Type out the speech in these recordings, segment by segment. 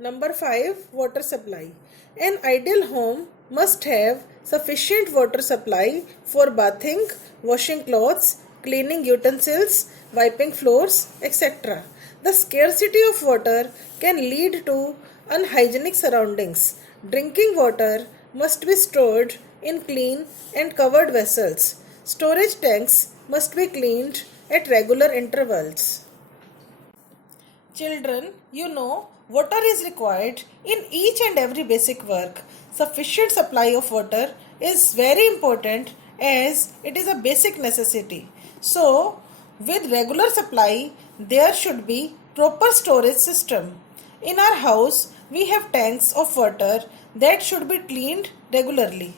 Number 5. Water supply. An ideal home must have sufficient water supply for bathing, washing clothes, cleaning utensils, wiping floors, etc. The scarcity of water can lead to unhygienic surroundings. Drinking water must be stored in clean and covered vessels. Storage tanks must be cleaned at regular intervals. Children, you know, water is required in each and every basic work. Sufficient supply of water is very important as it is a basic necessity. So, with regular supply, there should be proper storage system. In our house, we have tanks of water that should be cleaned regularly.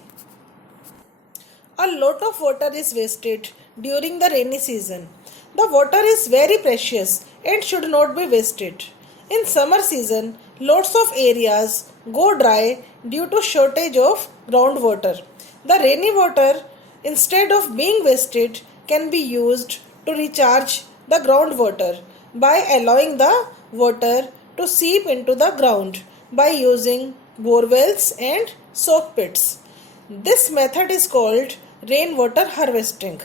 A lot of water is wasted during the rainy season. The water is very precious and should not be wasted. In summer season, lots of areas go dry due to shortage of groundwater. The rainy water, instead of being wasted, can be used to recharge the groundwater by allowing the water to seep into the ground by using borewells and soak pits. This method is called rainwater harvesting.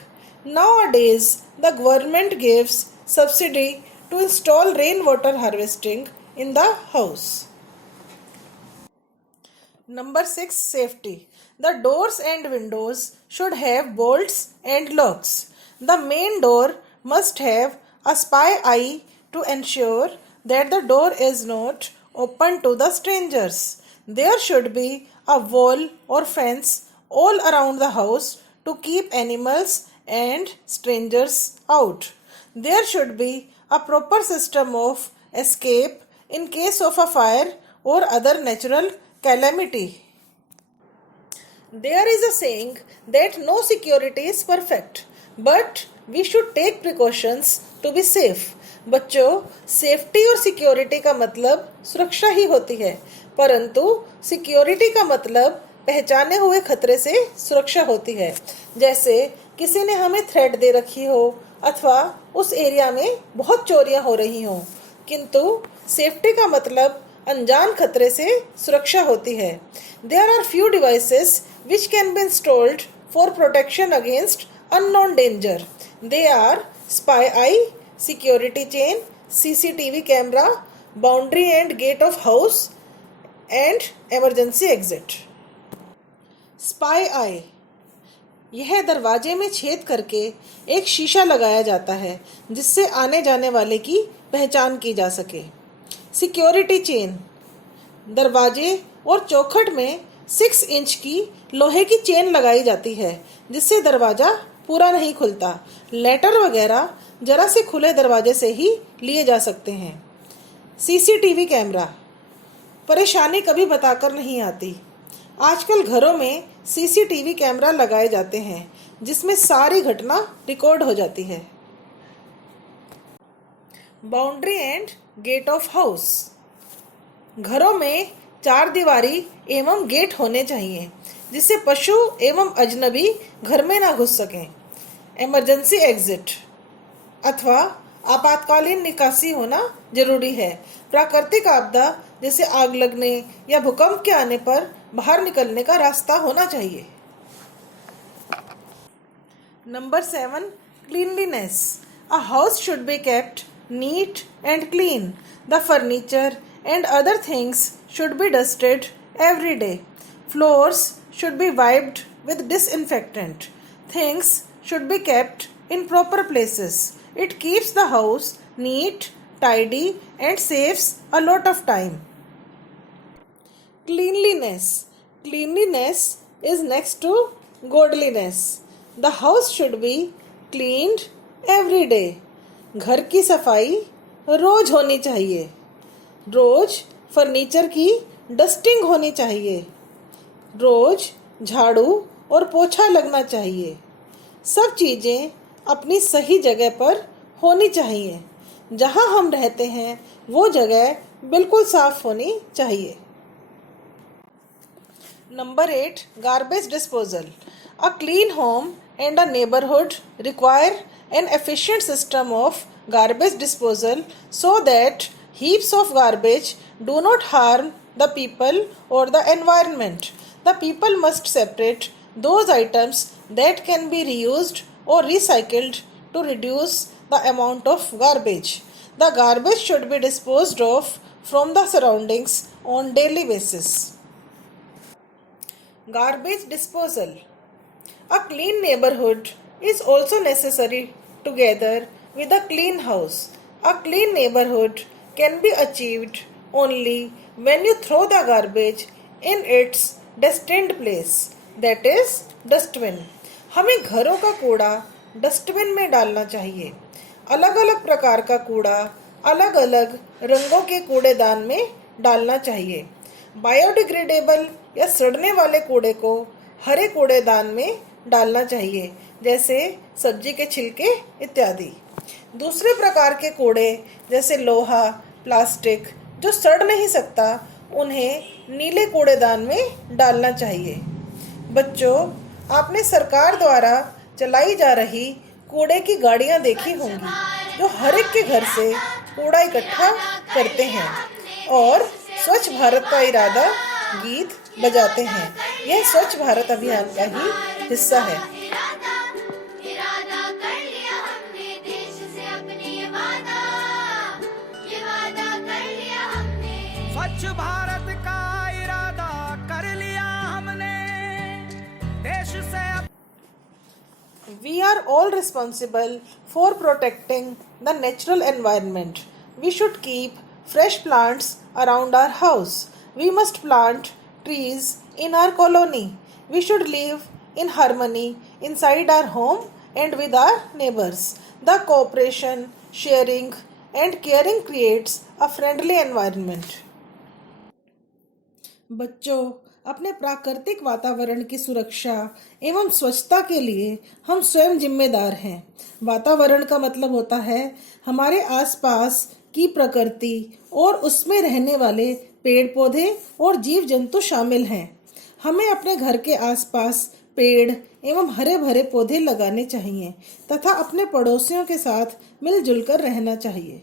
Nowadays, the government gives subsidy to install rainwater harvesting in the house. Number 6. Safety. The doors and windows should have bolts and locks. The main door must have a spy eye to ensure that the door is not open to the strangers. There should be a wall or fence all around the house to keep animals and strangers out. There should be a proper system of escape in case of a fire or other natural calamity. There is a saying that no security is perfect, but we should take precautions to be safe. बच्चों, safety और security का मतलब सुरक्षा ही होती है, परंतु security का मतलब पहचाने हुए खतरे से सुरक्षा होती है। जैसे किसी ने हमें थ्रेट दे रखी हो अथवा उस एरिया में बहुत चोरियां हो रही हों, किंतु सेफ्टी का मतलब अनजान खतरे से सुरक्षा होती है। There are few devices which can be installed for protection against unknown danger. They are spy eye, security chain, CCTV camera, boundary and gate of house and emergency exit. Spy eye, यह दरवाजे में छेद करके एक शीशा लगाया जाता है जिससे आने जाने वाले की पहचान की जा सके। सिक्योरिटी चेन, दरवाजे और चौखट में 6 इंच की लोहे की चेन लगाई जाती है जिससे दरवाज़ा पूरा नहीं खुलता। लेटर वगैरह जरा से खुले दरवाजे से ही लिए जा सकते हैं। सीसीटीवी कैमरा, परेशानी कभी बताकर नहीं आती। आजकल घरों में सीसीटीवी कैमरा लगाए जाते हैं जिसमें सारी घटना रिकॉर्ड हो जाती है। Boundary and gate of house, घरों में 4 दीवारी एवं गेट होने चाहिए जिससे पशु एवं अजनबी घर में ना घुस सकें। इमरजेंसी एग्जिट अथवा आपातकालीन निकासी होना जरूरी है। प्राकृतिक आपदा जैसे आग लगने या भूकंप के आने पर बाहर निकलने का रास्ता होना चाहिए। Number 7. Cleanliness. A house should be kept neat and clean. The furniture and other things should be dusted every day. Floors should be wiped with disinfectant. Things should be kept in proper places. It keeps the house neat, tidy and saves a lot of time. Cleanliness. Cleanliness is next to godliness. The house should be cleaned every day. घर की सफाई रोज होनी चाहिए। रोज furniture की dusting होनी चाहिए। रोज झाड़ू और पोछा लगना चाहिए। सब चीज़ें अपनी सही जगह पर होनी चाहिए। जहाँ हम रहते हैं वो जगह बिल्कुल साफ होनी चाहिए। Number 8. Garbage disposal. A clean home and a neighborhood require an efficient system of garbage disposal so that Heaps of garbage do not harm the people or the environment. The people must separate those items that can be reused or recycled to reduce the amount of garbage. The garbage should be disposed of from the surroundings on daily basis. Garbage disposal. A clean neighborhood is also necessary together with a clean house. A clean neighborhood can be achieved only when you throw the garbage in its destined place, that is dustbin. हमें घरों का कूड़ा dustbin में डालना चाहिए. अलग अलग प्रकार का कूड़ा अलग अलग रंगों के कूड़ेदान में डालना चाहिए. बायोडिग्रेडेबल या सड़ने वाले कूड़े को हरे कूड़ेदान में डालना चाहिए, जैसे सब्जी के छिलके इत्यादि. दूसरे प्रकार के कूड़े जैसे लोहा, प्लास्टिक जो सड़ नहीं सकता, उन्हें नीले कूड़ेदान में डालना चाहिए. बच्चों, आपने सरकार द्वारा चलाई जा रही कूड़े की गाड़ियां देखी होंगी जो हर एक के घर से कूड़ा इकट्ठा करते हैं और स्वच्छ भारत का इरादा गीत बजाते हैं. यह स्वच्छ भारत अभियान का ही हिस्सा है. स्वच्छ भारत का इरादा कर लिया हमने देश से. We are all responsible for protecting the natural environment. We should keep fresh plants around our house. We must plant trees in our colony. We should live in harmony inside our home and with our neighbors. The cooperation, sharing, and caring creates a friendly environment. बच्चों, अपने प्राकृतिक वातावरण की सुरक्षा एवं स्वच्छता के लिए हम स्वयं जिम्मेदार हैं. वातावरण का मतलब होता है हमारे आसपास की प्रकृति और उसमें रहने वाले पेड़ पौधे और जीव जंतु शामिल हैं. हमें अपने घर के आसपास पेड़ एवं हरे भरे पौधे लगाने चाहिए तथा अपने पड़ोसियों के साथ मिलजुल कर रहना चाहिए.